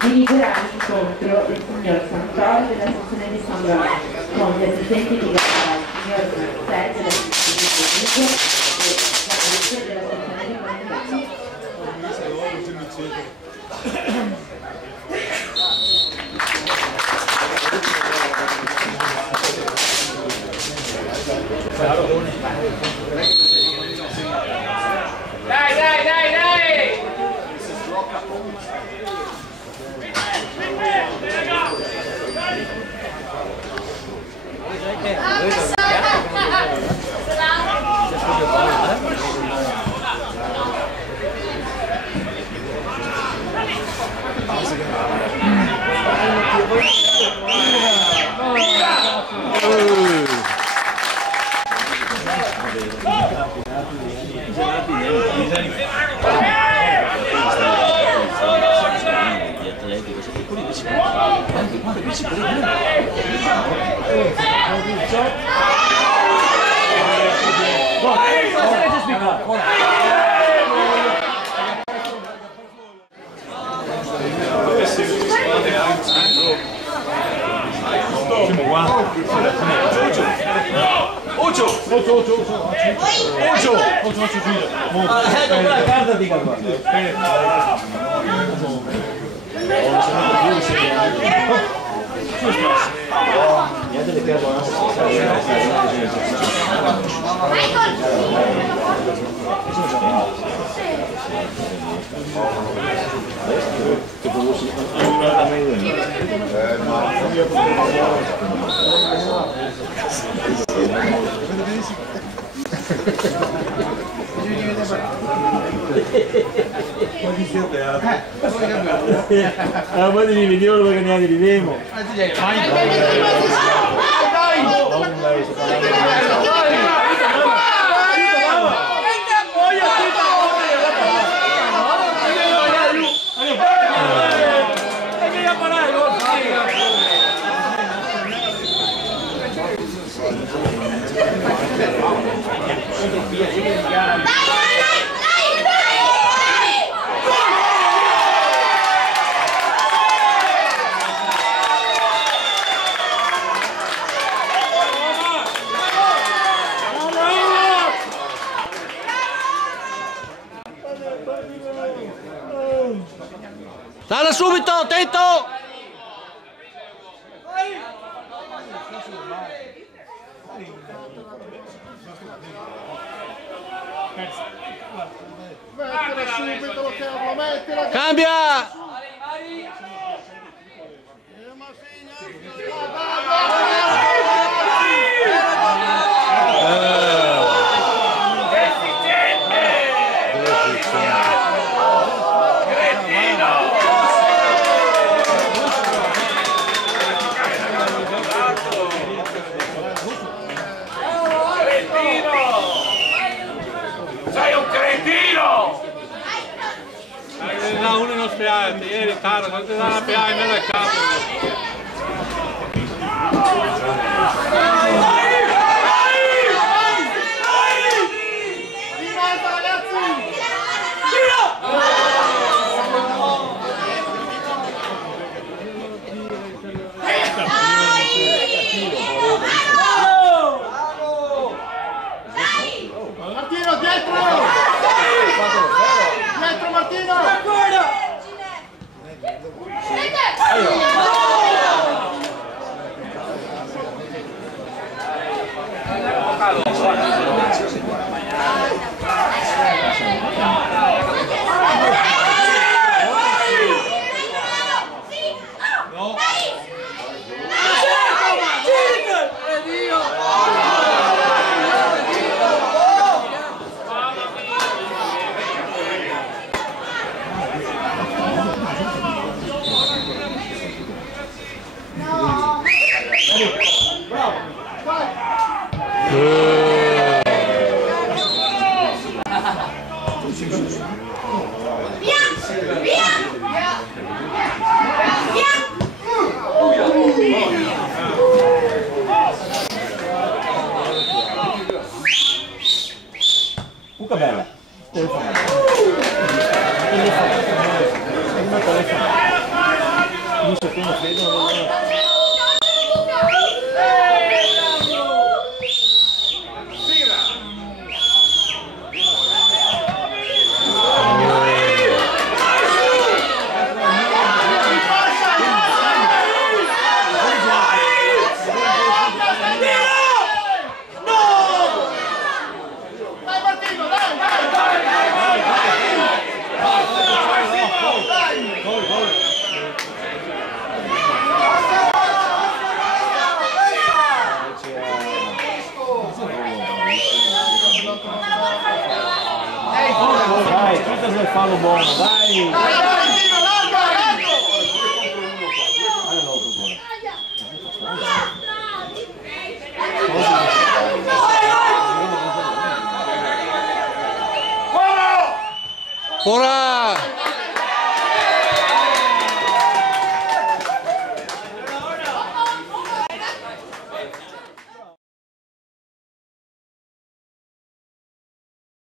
Dirigerà l'incontro il signor Santoro della sezione di San Lorenzo con gli assistenti di gara il signor Marcelli della sezione di Vigo e Gianluca della sezione di Conegliano. Dai, dai, dai, dai! Poi ti rivediamo perché ne arriveremo. Dalla subito, attento! Mettila subito, lo chiamo, mettila! Cambia! Uno non spiace, ieri tardi, non ti dà la piaga in mezzo al campo. Martino, dietro! Dietro Martino! Luca bella. Telefonata. Non so come credo. Dai, questo è il fallo buono, dai! Ora!